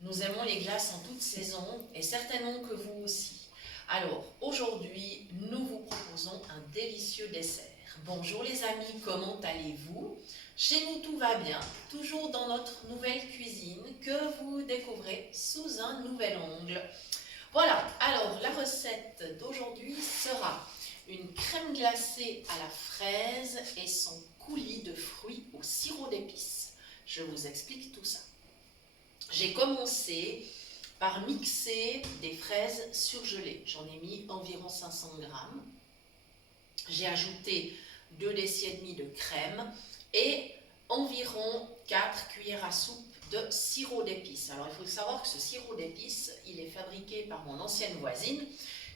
Nous aimons les glaces en toute saison et certainement que vous aussi. Alors, aujourd'hui, nous vous proposons un délicieux dessert. Bonjour les amis, comment allez-vous? Chez nous, tout va bien, toujours dans notre nouvelle cuisine que vous découvrez sous un nouvel angle. Voilà, alors la recette d'aujourd'hui sera une crème glacée à la fraise et son coulis de fruits au sirop d'épices. Je vous explique tout ça. J'ai commencé par mixer des fraises surgelées. J'en ai mis environ 500 grammes. J'ai ajouté 2 décis et demi de crème et environ 4 cuillères à soupe de sirop d'épices. Alors il faut savoir que ce sirop d'épices, il est fabriqué par mon ancienne voisine,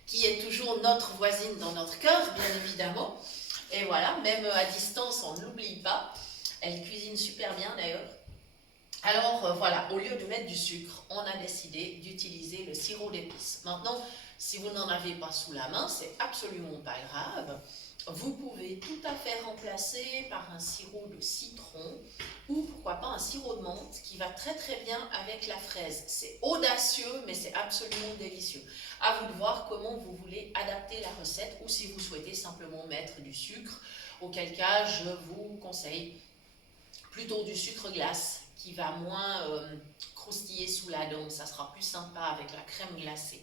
qui est toujours notre voisine dans notre cœur, bien évidemment. Et voilà, même à distance, on ne l'oublie pas. Elle cuisine super bien d'ailleurs. Alors voilà, au lieu de mettre du sucre, on a décidé d'utiliser le sirop d'épices. Maintenant, si vous n'en avez pas sous la main, c'est absolument pas grave. Vous pouvez tout à fait remplacer par un sirop de citron ou pourquoi pas un sirop de menthe qui va très très bien avec la fraise. C'est audacieux mais c'est absolument délicieux. À vous de voir comment vous voulez adapter la recette ou si vous souhaitez simplement mettre du sucre, auquel cas je vous conseille plutôt du sucre glace qui va moins croustiller sous la dent, ça sera plus sympa avec la crème glacée.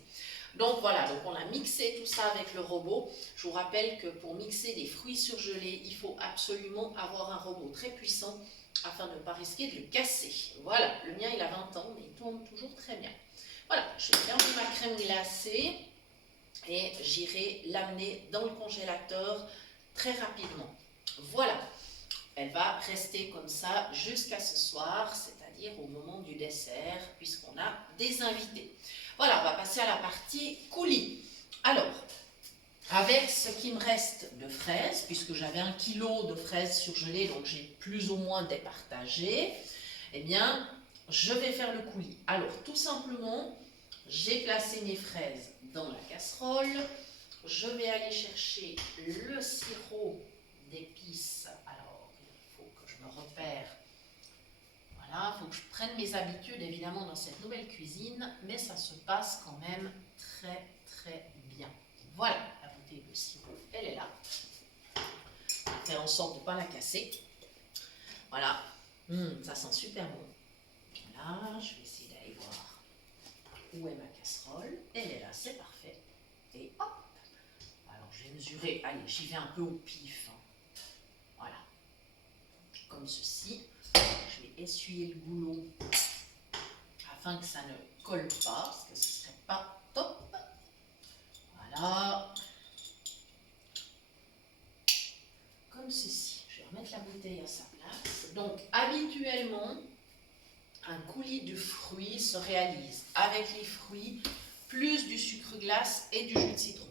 Donc voilà, donc on a mixé tout ça avec le robot. Je vous rappelle que pour mixer des fruits surgelés, il faut absolument avoir un robot très puissant afin de ne pas risquer de le casser. Voilà, le mien il a 20 ans, mais il tourne toujours très bien. Voilà, je vais fermer ma crème glacée et j'irai l'amener dans le congélateur très rapidement. Voilà. Elle va rester comme ça jusqu'à ce soir, c'est-à-dire au moment du dessert, puisqu'on a des invités. Voilà, on va passer à la partie coulis. Alors, avec ce qui me reste de fraises, puisque j'avais 1 kg de fraises surgelées, donc j'ai plus ou moins départagé, eh bien, je vais faire le coulis. Alors, tout simplement, j'ai placé mes fraises dans la casserole. Je vais aller chercher le sirop d'épices. Alors, il faut que je me repère. Voilà, il faut que je prenne mes habitudes évidemment dans cette nouvelle cuisine, mais ça se passe quand même très très bien. Voilà, la bouteille de sirop, elle est là. Faire en sorte de ne pas la casser. Voilà, ça sent super bon. Voilà, je vais essayer d'aller voir où est ma casserole. Elle est là, c'est parfait. Et hop! Alors je vais mesurer, allez, j'y vais un peu au pif. Voilà, comme ceci. Je vais essuyer le goulot afin que ça ne colle pas, parce que ce ne serait pas top. Voilà. Comme ceci. Je vais remettre la bouteille à sa place. Donc, habituellement, un coulis de fruits se réalise avec les fruits, plus du sucre glace et du jus de citron.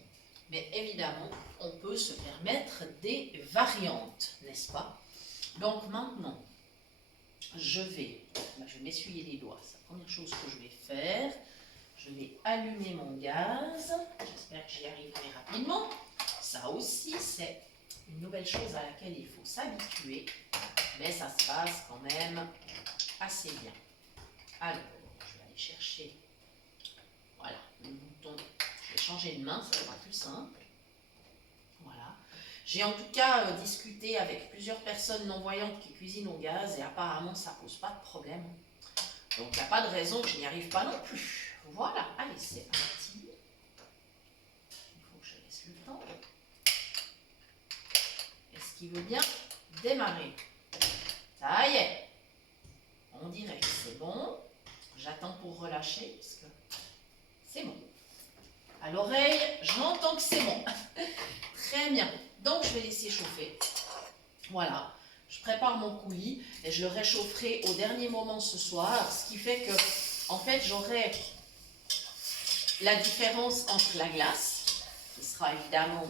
Mais évidemment, on peut se permettre des variantes, n'est-ce pas? Donc maintenant, je vais m'essuyer les doigts. C'est la première chose que je vais faire. Je vais allumer mon gaz. J'espère que j'y arriverai rapidement. Ça aussi, c'est une nouvelle chose à laquelle il faut s'habituer. Mais ça se passe quand même assez bien. Alors, je vais aller chercher, voilà, le bouton. Je vais changer de main, ça sera plus simple. Voilà. J'ai en tout cas discuté avec plusieurs personnes non-voyantes qui cuisinent au gaz et apparemment ça ne pose pas de problème. Donc il n'y a pas de raison que je n'y arrive pas non plus. Voilà, allez, c'est parti. Il faut que je laisse le temps. Est-ce qu'il veut bien démarrer? Ça y est. On dirait que c'est bon. J'attends pour relâcher parce que c'est bon. À l'oreille, j'entends que c'est bon. Très bien. Donc je vais laisser chauffer. Voilà. Je prépare mon coulis et je le réchaufferai au dernier moment ce soir, ce qui fait que, en fait, j'aurai la différence entre la glace, qui sera évidemment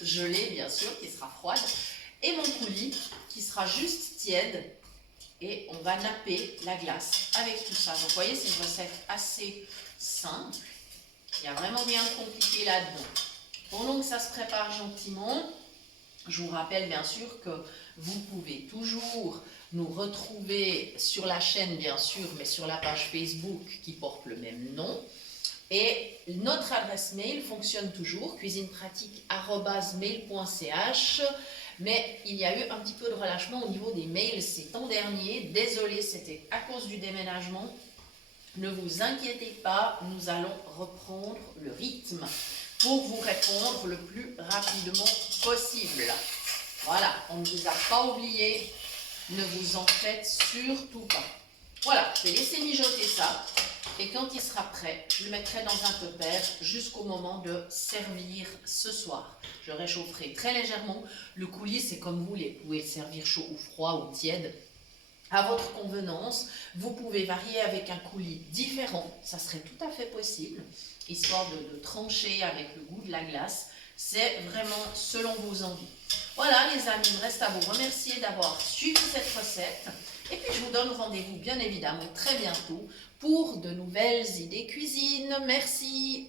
gelée, bien sûr, qui sera froide, et mon coulis, qui sera juste tiède, et on va napper la glace avec tout ça. Donc, vous voyez, c'est une recette assez simple. Il n'y a vraiment rien de compliqué là-dedans. Pendant que ça se prépare gentiment, je vous rappelle bien sûr que vous pouvez toujours nous retrouver sur la chaîne, bien sûr, mais sur la page Facebook qui porte le même nom. Et notre adresse mail fonctionne toujours, cuisinepratique@mail.ch. Mais il y a eu un petit peu de relâchement au niveau des mails ces temps derniers. Désolé, c'était à cause du déménagement. Ne vous inquiétez pas, nous allons reprendre le rythme pour vous répondre le plus rapidement possible. Voilà, on ne vous a pas oublié, ne vous en faites surtout pas. Voilà, je vais laisser mijoter ça et quand il sera prêt, je le mettrai dans un tupper jusqu'au moment de servir ce soir. Je réchaufferai très légèrement. Le coulis, c'est comme vous voulez. Vous pouvez le servir chaud ou froid ou tiède. À votre convenance, vous pouvez varier avec un coulis différent, ça serait tout à fait possible, histoire de trancher avec le goût de la glace. C'est vraiment selon vos envies. Voilà les amis, il me reste à vous remercier d'avoir suivi cette recette. Et puis je vous donne rendez-vous bien évidemment très bientôt pour de nouvelles idées cuisine. Merci.